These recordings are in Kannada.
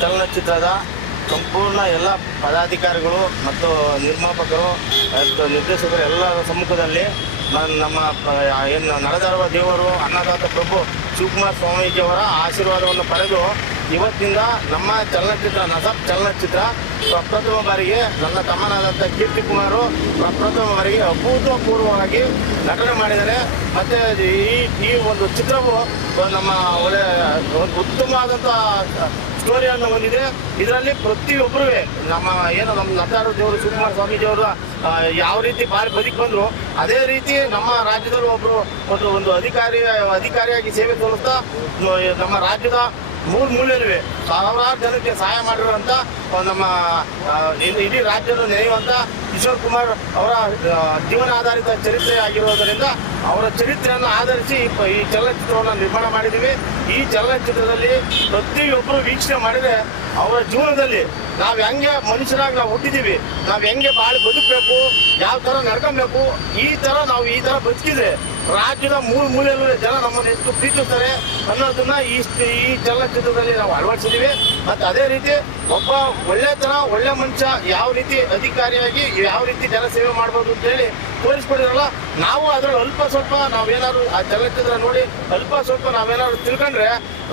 ಚಲನಚಿತ್ರದ ಸಂಪೂರ್ಣ ಎಲ್ಲ ಪದಾಧಿಕಾರಿಗಳು ಮತ್ತು ನಿರ್ಮಾಪಕರು ಮತ್ತು ನಿರ್ದೇಶಕರು ಎಲ್ಲರ ಸಮ್ಮುಖದಲ್ಲಿ ನಮ್ಮ ಏನು ನಡೆದಾಡುವ ದೇವರು, ಅನ್ನದಾತ ಪ್ರಭು ಶಿವಕುಮಾರ್ ಸ್ವಾಮೀಜಿಯವರ ಆಶೀರ್ವಾದವನ್ನು ಪಡೆದು ಇವತ್ತಿನಿಂದ ನಮ್ಮ ಚಲನಚಿತ್ರ ನಸಬ್ ಚಲನಚಿತ್ರ ಪ್ರಪ್ರಥಮ ಬಾರಿಗೆ ನನ್ನ ತಮ್ಮನಾದಂಥ ಕೀರ್ತಿ ಕುಮಾರು ಪ್ರಪ್ರಥಮ ಬಾರಿಗೆ ಅಭೂತಪೂರ್ವವಾಗಿ ನಟನೆ ಮಾಡಿದ್ದಾರೆ. ಮತ್ತೆ ಈ ಈ ಒಂದು ಚಿತ್ರವು ನಮ್ಮ ಒಳ್ಳೆಯ ಉತ್ತಮವಾದಂಥ ಸ್ಟೋರಿಯನ್ನು ಹೊಂದಿದೆ ಇದರಲ್ಲಿ ಪ್ರತಿಯೊಬ್ಬರೂ ನಮ್ಮ ಏನು ನಮ್ಮ ನಟಾರು ದೇವರು ಶಿವಕುಮಾರ ಸ್ವಾಮೀಜಿಯವರು ಯಾವ ರೀತಿ ಬಾರಿ ಬದುಕಿ ಬಂದ್ರು, ಅದೇ ರೀತಿ ನಮ್ಮ ರಾಜ್ಯದಲ್ಲೂ ಒಬ್ಬರು ಒಂದು ಒಂದು ಅಧಿಕಾರಿ, ಅಧಿಕಾರಿಯಾಗಿ ಸೇವೆ ಸಲ್ಲಿಸ್ತಾ ನಮ್ಮ ರಾಜ್ಯದ ಮೂಲ ಮೂಲೆಯಲ್ಲಿವೆ ಸಾವಿರಾರು ಜನಕ್ಕೆ ಸಹಾಯ ಮಾಡಿರುವಂಥ ನಮ್ಮ ಇಡೀ ರಾಜ್ಯದ ನೆನೆಯುವಂಥ ಕಿಶೋರ್ ಕುಮಾರ್ ಅವರ ಜೀವನ ಆಧಾರಿತ ಚರಿತ್ರೆ ಆಗಿರುವುದರಿಂದ ಅವರ ಚರಿತ್ರೆಯನ್ನು ಆಧರಿಸಿ ಈ ಚಲನಚಿತ್ರವನ್ನು ನಿರ್ಮಾಣ ಮಾಡಿದ್ದೀವಿ. ಈ ಚಲನಚಿತ್ರದಲ್ಲಿ ಪ್ರತಿಯೊಬ್ಬರು ವೀಕ್ಷಣೆ ಮಾಡಿದರೆ ಅವರ ಜೀವನದಲ್ಲಿ ನಾವು ಹೆಂಗೆ ಮನುಷ್ಯರಾಗಿ ನಾವು ಹುಟ್ಟಿದ್ದೀವಿ ನಾವು ಹೆಂಗೆ ಬಾಳಿ ಬದುಕಬೇಕು, ಯಾವ ಥರ ನಡ್ಕೊಬೇಕು, ಈ ಥರ ನಾವು ಈ ಥರ ಬದುಕಿದ್ರೆ ರಾಜ್ಯದ ಮೂಲ ಮೂಲೆಯಲ್ಲೂ ಜನ ನಮ್ಮನ್ನು ಎಷ್ಟು ಪ್ರೀತಿಸ್ತಾರೆ ಅನ್ನೋದನ್ನ ಈ ಈ ಚಲನಚಿತ್ರದಲ್ಲಿ ನಾವು ಅಳವಡಿಸಿದೀವಿ. ಮತ್ತು ಅದೇ ರೀತಿ ಒಬ್ಬ ಒಳ್ಳೆತನ, ಒಳ್ಳೆ ಮನುಷ್ಯ ಯಾವ ರೀತಿ ಅಧಿಕಾರಿಯಾಗಿ ಯಾವ ರೀತಿ ಜನ ಸೇವೆ ಮಾಡ್ಬೋದು ಅಂತೇಳಿ ತೋರಿಸ್ಕೊಡಿದ್ರಲ್ಲ ನಾವು ಅದ್ರಲ್ಲಿ ಅಲ್ಪ ಸ್ವಲ್ಪ ನಾವೇನಾದ್ರು ಆ ಚಲನಚಿತ್ರ ನೋಡಿ ಅಲ್ಪ ಸ್ವಲ್ಪ ನಾವೇನಾದ್ರು ತಿಳ್ಕೊಂಡ್ರೆ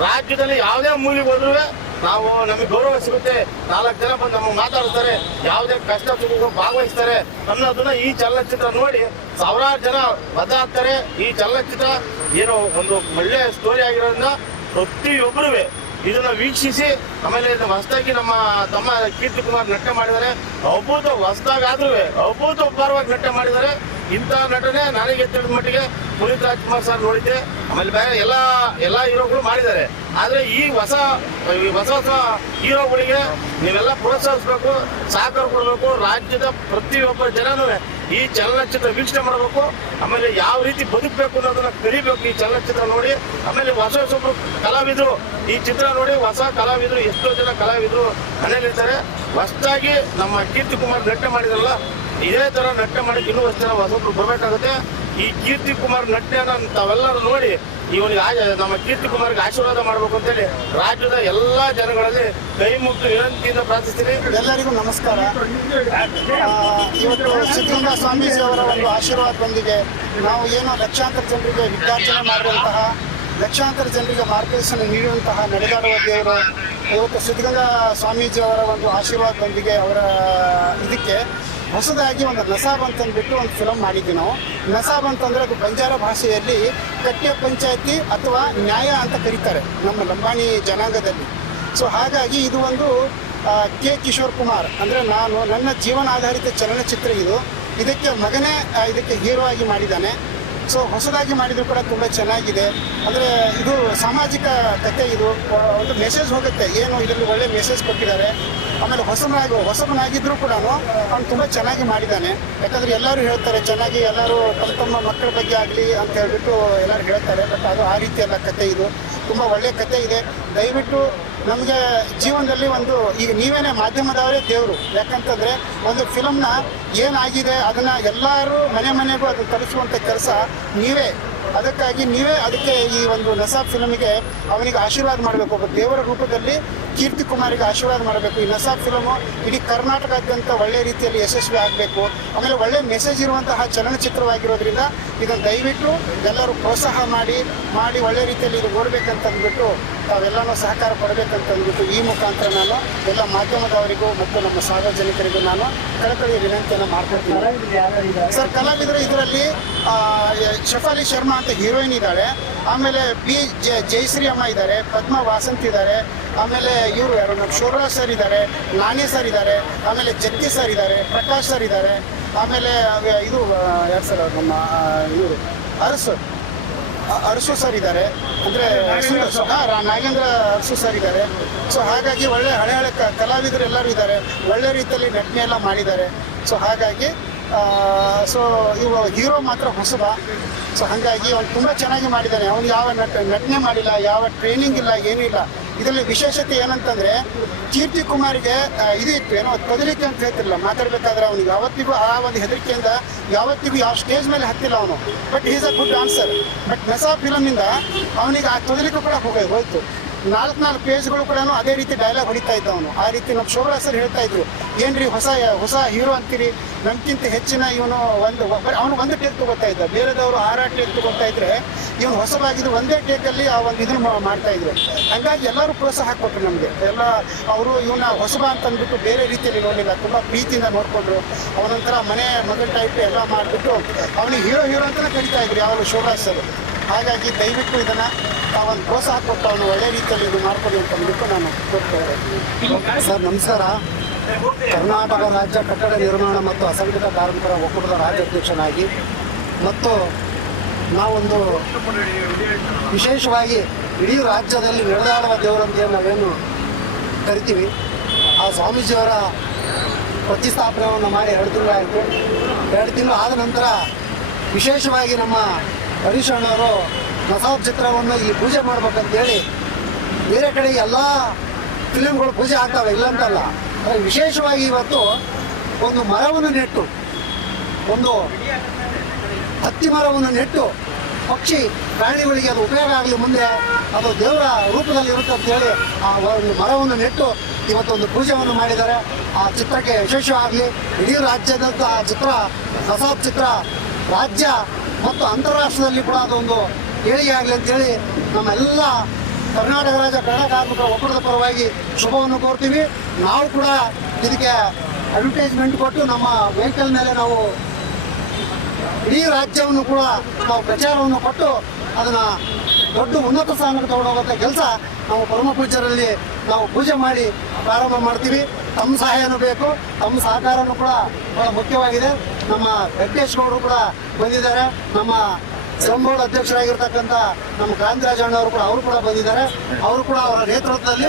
ರಾಜ್ಯದಲ್ಲಿ ಯಾವುದೇ ಮೂಲಿಗೆ ಹೋದ್ರೂ ನಾವು ನಮಗೆ ಗೌರವ ಸಿಗುತ್ತೆ. ನಾಲ್ಕು ಜನ ಬಂದು ನಮಗೆ ಮಾತಾಡ್ತಾರೆ, ಯಾವುದೇ ಕಷ್ಟ ಸುಖ ಭಾಗವಹಿಸ್ತಾರೆ ಅನ್ನೋದನ್ನ ಈ ಚಲನಚಿತ್ರ ನೋಡಿ ಸಾವಿರಾರು ಜನ ಬದಲಾಗ್ತಾರೆ. ಈ ಚಲನಚಿತ್ರ ಏನೋ ಒಂದು ಒಳ್ಳೆ ಸ್ಟೋರಿ ಆಗಿರೋದ್ರಿಂದ ಪ್ರತಿಯೊಬ್ಬರೂ ಇದನ್ನ ವೀಕ್ಷಿಸಿ, ಆಮೇಲೆ ಇದನ್ನ ಹೊಸದಾಗಿ ನಮ್ಮ ತಮ್ಮ ಕೀರ್ತಿ ಕುಮಾರ್ ನಟ ಮಾಡಿದ್ದಾರೆ. ಅದ್ಭುತ ಹೊಸದಾಗಾದ್ರೂ ಪರವಾಗಿ ನಟ ಮಾಡಿದ್ದಾರೆ. ಇಂತಹ ನಟನೆ ನನಗೆ ತಿಳಿದ ಮಟ್ಟಿಗೆ ಪುನೀತ್ ರಾಜ್ಕುಮಾರ್ ಸರ್ ನೋಡಿದ್ದೆ ಆಮೇಲೆ ಬೇರೆ ಎಲ್ಲ ಎಲ್ಲ ಹೀರೋಗಳು ಮಾಡಿದ್ದಾರೆ. ಆದರೆ ಈ ಹೊಸ ಹೊಸ ಹೊಸ ಹೀರೋಗಳಿಗೆ ನೀವೆಲ್ಲ ಪ್ರೋತ್ಸಾಹಿಸ್ಬೇಕು, ಸಹಕಾರ ಕೊಡಬೇಕು, ರಾಜ್ಯದ ಪ್ರತಿಯೊಬ್ಬ ಜನನೂ ಈ ಚಲನಚಿತ್ರ ವೀಕ್ಷಣೆ ಮಾಡಬೇಕು. ಆಮೇಲೆ ಯಾವ ರೀತಿ ಬದುಕಬೇಕು ಅನ್ನೋದನ್ನ ಕಲಿಬೇಕು ಈ ಚಲನಚಿತ್ರ ನೋಡಿ. ಆಮೇಲೆ ಹೊಸ ಹೊಸ ಕಲಾವಿದರು, ಈ ಚಿತ್ರ ನೋಡಿ ಹೊಸ ಕಲಾವಿದರು, ಎಷ್ಟೋ ಜನ ಕಲಾವಿದರು ಮನೇಲಿರ್ತಾರೆ ಹೊಸದಾಗಿ ನಮ್ಮ ಕೀರ್ತಿ ಕುಮಾರ್ ನಟನೆ ಮಾಡಿದ್ರಲ್ಲ, ಇದೇ ತರ ನಟನೆ ಮಾಡಿ ಇನ್ನೂ ಹೊಸ ಜನ ಹೊಸೊಬ್ರು ಬರಬೇಕಾಗುತ್ತೆ. ಈ ಕೀರ್ತಿ ಕುಮಾರ್ ನಟನೆಯನ್ನ ತಾವೆಲ್ಲರೂ ನೋಡಿ, ಇವನಿಗೆ ನಮ್ಮ ಕೀರ್ತಿ ಕುಮಾರ್ಗೆ ಆಶೀರ್ವಾದ ಮಾಡಬೇಕು ಅಂತೇಳಿ ರಾಜ್ಯದ ಎಲ್ಲಾ ಜನಗಳಲ್ಲಿ ಕೈ ಮುಗಿದು ವಿನಂತಿಯಿಂದ ಪ್ರಾರ್ಥಿಸ್ತೀನಿ. ಎಲ್ಲರಿಗೂ ನಮಸ್ಕಾರ. ಇವತ್ತು ಸಿದ್ಧಗಂಗಾ ಸ್ವಾಮೀಜಿ ಅವರ ಒಂದು ಆಶೀರ್ವಾದದೊಂದಿಗೆ ನಾವು ಏನು ಲಕ್ಷಾಂತರ ಜನರಿಗೆ ವಿದ್ಯಾರ್ಜನೆ ಮಾಡುವಂತಹ, ಲಕ್ಷಾಂತರ ಜನರಿಗೆ ಮಾರ್ಗದರ್ಶನ ನೀಡುವಂತಹ ನಡೆದಾಡುವ ದೇವರು ಇವತ್ತು ಸಿದ್ಧಗಂಗಾ ಸ್ವಾಮೀಜಿ ಅವರ ಒಂದು ಆಶೀರ್ವಾದದೊಂದಿಗೆ ಅವರ ಇದಕ್ಕೆ. ಹೊಸದಾಗಿ ಒಂದು ನಸಾಬ್ ಅಂತಂದ್ಬಿಟ್ಟು ಒಂದು ಫಿಲಮ್ ಮಾಡಿದ್ವಿ ನಾವು. ನಸಾಬ್ ಅಂತಂದ್ರೆ ಅದು ಬಂಜಾರ ಭಾಷೆಯಲ್ಲಿ ಕಟ್ಟೆ ಪಂಚಾಯತಿ ಅಥವಾ ನ್ಯಾಯ ಅಂತ ಕರೀತಾರೆ ನಮ್ಮ ಲಂಬಾಣಿ ಜನಾಂಗದಲ್ಲಿ. ಸೊ ಹಾಗಾಗಿ ಇದು ಒಂದು ಕೆ ಕಿಶೋರ್ ಕುಮಾರ್, ಅಂದರೆ ನಾನು ನನ್ನ ಜೀವನ ಆಧಾರಿತ ಚಲನಚಿತ್ರ ಇದು. ಇದಕ್ಕೆ ಮಗನೇ ಇದಕ್ಕೆ ಹೀರೋ ಆಗಿ ಮಾಡಿದ್ದಾನೆ. ಸೊ ಹೊಸದಾಗಿ ಮಾಡಿದ್ರು ಕೂಡ ತುಂಬ ಚೆನ್ನಾಗಿದೆ. ಅಂದರೆ ಇದು ಸಾಮಾಜಿಕ ಕತೆ ಇದು. ಒಂದು ಮೆಸೇಜ್ ಹೋಗುತ್ತೆ. ಏನು ಇದರಲ್ಲಿ ಒಳ್ಳೆ ಮೆಸೇಜ್ ಕೊಟ್ಟಿದ್ದಾರೆ. ಆಮೇಲೆ ಹೊಸನಾಗಿ ಹೊಸಬನಾಗಿದ್ದರೂ ಕೂಡ ಅವ್ನು ತುಂಬ ಚೆನ್ನಾಗಿ ಮಾಡಿದ್ದಾನೆ. ಯಾಕಂದರೆ ಎಲ್ಲರೂ ಹೇಳ್ತಾರೆ, ಚೆನ್ನಾಗಿ ಎಲ್ಲರೂ ತಮ್ಮ ತಮ್ಮ ಮಕ್ಕಳ ಬಗ್ಗೆ ಆಗಲಿ ಅಂತ ಹೇಳ್ಬಿಟ್ಟು ಎಲ್ಲರೂ ಹೇಳ್ತಾರೆ. ಬಟ್ ಅದು ಆ ರೀತಿ ಅಲ್ಲ ಕತೆ ಇದು. ತುಂಬ ಒಳ್ಳೆಯ ಕತೆ ಇದೆ. ದಯವಿಟ್ಟು ನಮಗೆ ಜೀವನದಲ್ಲಿ ಒಂದು, ಈಗ ನೀವೇನೇ ಮಾಧ್ಯಮದವರೇ ದೇವರು. ಯಾಕಂತಂದರೆ ಒಂದು ಫಿಲಮ್ನ ಏನಾಗಿದೆ, ಅದನ್ನು ಎಲ್ಲರೂ ಮನೆ ಮನೆಗೂ ಅದನ್ನು ತಲುಪಿಸುವಂಥ ಕೆಲಸ ನೀವೇ. ಅದಕ್ಕಾಗಿ ನೀವೇ ಅದಕ್ಕೆ ಈ ಒಂದು ನಸಾಬ್ ಫಿಲಮಿಗೆ ಅವನಿಗೆ ಆಶೀರ್ವಾದ ಮಾಡಬೇಕು. ಒಬ್ಬ ದೇವರ ರೂಪದಲ್ಲಿ ಕೀರ್ತಿ ಕುಮಾರಿಗೆ ಆಶೀರ್ವಾದ ಮಾಡಬೇಕು. ಈ ನಸಾಬ್ ಫಿಲಮು ಇಡೀ ಕರ್ನಾಟಕಾದ್ಯಂತ ಒಳ್ಳೆ ರೀತಿಯಲ್ಲಿ ಯಶಸ್ವಿ ಆಗಬೇಕು. ಆಮೇಲೆ ಒಳ್ಳೆ ಮೆಸೇಜ್ ಇರುವಂತಹ ಚಲನಚಿತ್ರವಾಗಿರೋದ್ರಿಂದ ಇದನ್ನು ದಯವಿಟ್ಟು ಎಲ್ಲರೂ ಪ್ರೋತ್ಸಾಹ ಮಾಡಿ ಮಾಡಿ ಒಳ್ಳೆ ರೀತಿಯಲ್ಲಿ ಇದು ಓಡಬೇಕಂತ ಅಂದ್ಬಿಟ್ಟು ತಾವೆಲ್ಲನೂ ಸಹಕಾರ ಕೊಡಬೇಕಂತ ಅಂದ್ಬಿಟ್ಟು ಈ ಮುಖಾಂತರ ನಾನು ಎಲ್ಲ ಮಾಧ್ಯಮದವರಿಗೂ ಮತ್ತು ನಮ್ಮ ಸಾರ್ವಜನಿಕರಿಗೂ ನಾನು ಕಳಕಳಿಯ ವಿನಂತಿಯನ್ನು ಮಾಡ್ಕೊಡ್ತೀನಿ ಸರ್ ಕಲಾವಿದರು ಇದರಲ್ಲಿ ಶಫಾಲಿ ಶರ್ಮಾ ಅಂತ ಹೀರೋಯಿನ್ ಇದ್ದಾಳೆ. ಆಮೇಲೆ ಬಿ ಜ ಜಯಶ್ರೀ ಅಮ್ಮ ಇದ್ದಾರೆ ಪದ್ಮ ವಾಸಂತ್ ಇದ್ದಾರೆ. ಆಮೇಲೆ ಇವರು ಯಾರು? ನಮ್ಮ ಶಿವರಾಜ್ ಸರ್ ಇದ್ದಾರೆ ನಾನೇ ಸರ್ ಇದ್ದಾರೆ. ಆಮೇಲೆ ಜಗ್ಗಿ ಸರ್ ಇದ್ದಾರೆ ಪ್ರಕಾಶ್ ಸರ್ ಇದ್ದಾರೆ. ಆಮೇಲೆ ಇದು ಯಾರು ಸರ್ ನಮ್ಮ ಇವರು? ಅರಸು. ಅರಸು ಸರ್ ಇದ್ದಾರೆ. ಅಂದರೆ ನಾಗೇಂದ್ರ ಅರಸು ಸರ್ ಇದ್ದಾರೆ. ಸೊ ಹಾಗಾಗಿ ಒಳ್ಳೆ ಹಳೆ ಹಳೆ ಕಲಾವಿದರು ಎಲ್ಲರೂ ಇದ್ದಾರೆ. ಒಳ್ಳೆ ರೀತಿಯಲ್ಲಿ ನಟನೆ ಎಲ್ಲ ಮಾಡಿದ್ದಾರೆ. ಸೊ ಹಾಗಾಗಿ ಸೊ ಇವ ಹೀರೋ ಮಾತ್ರ ಹೊಸಬ ಸೊ ಹಾಗಾಗಿ ಅವ್ನು ತುಂಬ ಚೆನ್ನಾಗಿ ಮಾಡಿದ್ದಾನೆ. ಅವ್ನು ಯಾವ ನಟ ನಟನೆ ಮಾಡಿಲ್ಲ ಯಾವ ಟ್ರೈನಿಂಗ್ ಇಲ್ಲ ಏನೂ ಇಲ್ಲ. ಇದರಲ್ಲಿ ವಿಶೇಷತೆ ಏನಂತಂದ್ರೆ, ಕೀರ್ತಿ ಕುಮಾರ್ಗೆ ಇದು ಇತ್ತು, ಏನೋ ತೊದಲಿಕ್ಕೆ ಅಂತ ಹೇಳ್ತಿರಲ್ಲ, ಮಾತಾಡಬೇಕಾದ್ರೆ ಅವನಿಗೆ ಯಾವತ್ತಿಗೂ ಆ ಒಂದು ಹೆದರಿಕೆಯಿಂದ ಯಾವತ್ತಿಗೂ ಯಾವ ಸ್ಟೇಜ್ ಮೇಲೆ ಹತ್ತಿಲ್ಲ ಅವನು. But is a good answer but ನಸಾ ಫಿಲಮಿಂದ ಅವನಿಗೆ ಆ ತೊದಲಿಕೆ ಕೂಡ ಹೋಗ, ಹೋಯ್ತು. ನಾಲ್ಕು ನಾಲ್ಕು ಪೇಜ್ಗಳು ಕೂಡ ಅದೇ ರೀತಿ ಡೈಲಾಗ್ ಹೊಡಿತಾ ಇದ್ದ ಅವನು ಆ ರೀತಿ ನಮ್ಮ ಶೋಭಾ ಸರ್ ಹೇಳ್ತಾ ಇದ್ರು ಏನ್ರಿ ಹೊಸ ಹೊಸ ಹೀರೋ ಅಂತೀರಿ? ನಮ್ಗಿಂತ ಹೆಚ್ಚಿನ ಇವನು ಒಂದು, ಅವನು ಒಂದು ಟೇಕ್ ತಗೋತಾ ಇದ್ದ. ಬೇರೆದವರು ಆರಾಟ ಟೇಕ್ ತಗೋತಾ ಇದ್ರೆ ಇವನು ಹೊಸವಾಗಿದ್ದು ಒಂದೇ ಟೇಕಲ್ಲಿ ಆ ಒಂದು ಇದನ್ನು ಮಾಡ್ತಾ ಇದ್ರು. ಹಂಗಾಗಿ ಎಲ್ಲರೂ ಪ್ರೋತ್ಸಾಹ ಕೊಟ್ಟರು ನಮಗೆ. ಎಲ್ಲ ಅವರು ಇವನ ಹೊಸಬ ಅಂತ ಅಂದ್ಬಿಟ್ಟು ಬೇರೆ ರೀತಿಯಲ್ಲಿ ನೋಡಲಿಲ್ಲ. ತುಂಬ ಪ್ರೀತಿಯಿಂದ ನೋಡ್ಕೊಂಡ್ರು. ಅವನಂತರ ಮನೆ ಮೊದಲ ಟೈಪ್ ಎಲ್ಲ ಮಾಡಿಬಿಟ್ಟು ಅವನಿಗೆ ಹೀರೋ ಹೀರೋ ಅಂತ ಕರಿತಾ ಇದ್ರು ಯಾವಾಗಲೂ ಶೋಭಾ ಸರ್ ಹಾಗಾಗಿ ದಯವಿಟ್ಟು ಇದನ್ನು ತಾವೊಂದು ಪ್ರೋತ್ಸಾಹ ಕೊಟ್ಟು ಅವನು ಒಳ್ಳೆ ರೀತಿಯಲ್ಲಿ ಇದು ಮಾಡ್ಕೊಳ್ಳಿ ಅಂತ ಅಂದ್ಬಿಟ್ಟು ನಾನು ಕೊಡ್ತೇವೆ ಸರ್, ನಮಸ್ಕಾರ. ಕರ್ನಾಟಕ ರಾಜ್ಯ ಕಟ್ಟಡ ನಿರ್ಮಾಣ ಮತ್ತು ಅಸಂಘಟಿತ ಕಾರ್ಮಿಕರ ಒಕ್ಕೂಟದ ರಾಜ್ಯಾಧ್ಯಕ್ಷನಾಗಿ ಮತ್ತು ನಾವೊಂದು ವಿಶೇಷವಾಗಿ ಇಡೀ ರಾಜ್ಯದಲ್ಲಿ ನಡೆದಾಡುವ ದೇವರಂತೆ ನಾವೇನು ಕರಿತೀವಿ. ಆ ಸ್ವಾಮೀಜಿಯವರ ಪ್ರತಿಷ್ಠಾಪನೆಯನ್ನು ಮಾಡಿ ಎರಡು ತಿಂಗಳಾಯಿತು ಎರಡು ತಿಂಗಳು ಆದ ನಂತರ ವಿಶೇಷವಾಗಿ ನಮ್ಮ ಹರೀಶ್ ಅಣ್ಣವರು ನಸಾಬ್ ಚಿತ್ರವನ್ನು ಈ ಪೂಜೆ ಮಾಡ್ಬೇಕಂತೇಳಿ ಬೇರೆ ಕಡೆ ಎಲ್ಲ ಫಿಲಿಮ್ಗಳು ಪೂಜೆ ಆಗ್ತವೆ ಇಲ್ಲಂತಲ್ಲ. ವಿಶೇಷವಾಗಿ ಇವತ್ತು ಒಂದು ಮರವನ್ನು ನೆಟ್ಟು, ಒಂದು ಹತ್ತಿ ಮರವನ್ನು ನೆಟ್ಟು, ಪಕ್ಷಿ ಪ್ರಾಣಿಗಳಿಗೆ ಅದು ಉಪಯೋಗ ಆಗಲಿ ಮುಂದೆ ಅದು ದೇವರ ರೂಪದಲ್ಲಿ ಇರುತ್ತೆ ಅಂತೇಳಿ ಆ ಒಂದು ಮರವನ್ನು ನೆಟ್ಟು ಇವತ್ತೊಂದು ಪೂಜೆಯನ್ನು ಮಾಡಿದ್ದಾರೆ. ಆ ಚಿತ್ರಕ್ಕೆ ಯಶಸ್ವಿಯಾಗಲಿ ಇಡೀ ರಾಜ್ಯದಂತ ಆ ಚಿತ್ರ, ಪ್ರಸಾದ್ ಚಿತ್ರ, ರಾಜ್ಯ ಮತ್ತು ಅಂತಾರಾಷ್ಟ್ರದಲ್ಲಿ ಕೂಡ ಅದೊಂದು ಏಳಿಗೆ ಆಗಲಿ ಅಂತೇಳಿ ನಮ್ಮೆಲ್ಲ ಕರ್ನಾಟಕ ರಾಜ್ಯ ಕನ್ನಡ ಕಾರ್ಮಿಕರ ಒಕ್ಕೂಟದ ಪರವಾಗಿ ಶುಭವನ್ನು ಕೋರ್ತೀವಿ. ನಾವು ಕೂಡ ಇದಕ್ಕೆ ಅಡ್ವರ್ಟೈಸ್ಮೆಂಟ್ ಕೊಟ್ಟು ನಮ್ಮ ವೆಹಿಕಲ್ ಮೇಲೆ ನಾವು ಇಡೀ ರಾಜ್ಯವನ್ನು ಕೂಡ ನಾವು ಪ್ರಚಾರವನ್ನು ಕೊಟ್ಟು ಅದನ್ನ ದೊಡ್ಡ ಉನ್ನತ ಸ್ಥಾನಕ್ಕೆ ತಗೊಂಡೋಗುವಂಥ ಕೆಲಸ ನಾವು ಪರಮ ಪೂಜರಲ್ಲಿ ನಾವು ಪೂಜೆ ಮಾಡಿ ಪ್ರಾರಂಭ ಮಾಡ್ತೀವಿ. ತಮ್ಮ ಸಹಾಯನೂ ಬೇಕು. ತಮ್ಮ ಸಹಕಾರನೂ ಕೂಡ ಬಹಳ ಮುಖ್ಯವಾಗಿದೆ. ನಮ್ಮ ವೆಂಕಟೇಶ್ ಗೌಡರು ಕೂಡ ಬಂದಿದ್ದಾರೆ. ನಮ್ಮ ಅಧ್ಯಕ್ಷರಾಗಿರ್ತಕ್ಕಂತ ಅಧ್ಯಕ್ಷರಾಗಿರ್ತಕ್ಕಂಥ ನಮ್ಮ ಅಣ್ಣ ಅವರು ಕೂಡ ಅವರು ಕೂಡ ಬಂದಿದ್ದಾರೆ. ಅವರು ಕೂಡ ಅವರ ನೇತೃತ್ವದಲ್ಲಿ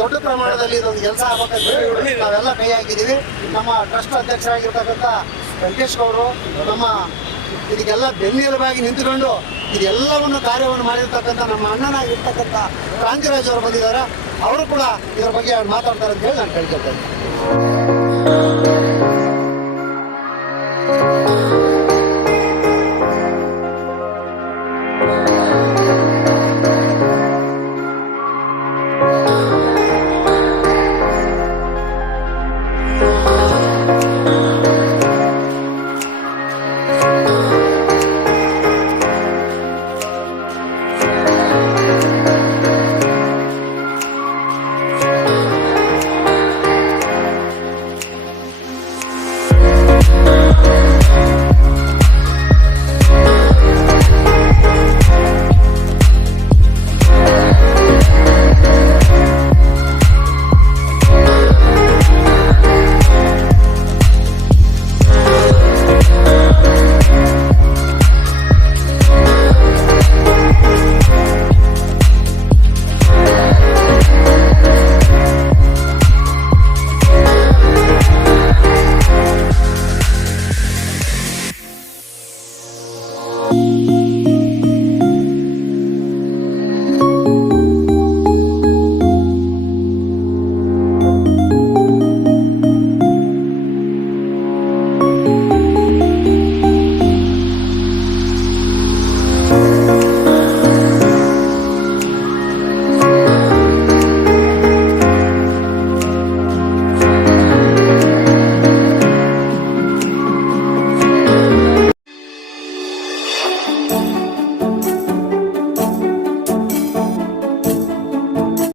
ದೊಡ್ಡ ಪ್ರಮಾಣದಲ್ಲಿ ಇದೊಂದು ಕೆಲಸ ಆಗ್ಬೇಕಂತ ನಾವೆಲ್ಲ ಕೈ ಹಾಕಿದ್ದೀವಿ. ನಮ್ಮ ಟ್ರಸ್ಟ್ ಅಧ್ಯಕ್ಷರಾಗಿರ್ತಕ್ಕಂಥ ವೆಂಕಟೇಶ್ ಗೌಡರು, ನಮ್ಮ ಇದಕ್ಕೆಲ್ಲ ಬೆನ್ನೆಲುಬಾಗಿ ನಿಂತುಕೊಂಡು ಇದೆಲ್ಲವನ್ನು ಕಾರ್ಯವನ್ನು ಮಾಡಿರ್ತಕ್ಕಂಥ ನಮ್ಮ ಅಣ್ಣನಾಗಿರ್ತಕ್ಕಂಥ ಕಾಂತಿರಾಜ್ ಅವರು ಬಂದಿದ್ದಾರೆ. ಅವರು ಕೂಡ ಇದರ ಬಗ್ಗೆ ಮಾತಾಡ್ತಾರೆ ಅಂತ ಹೇಳಿ ನಾನು ಕೇಳ್ಕೊಳ್ತೇನೆ.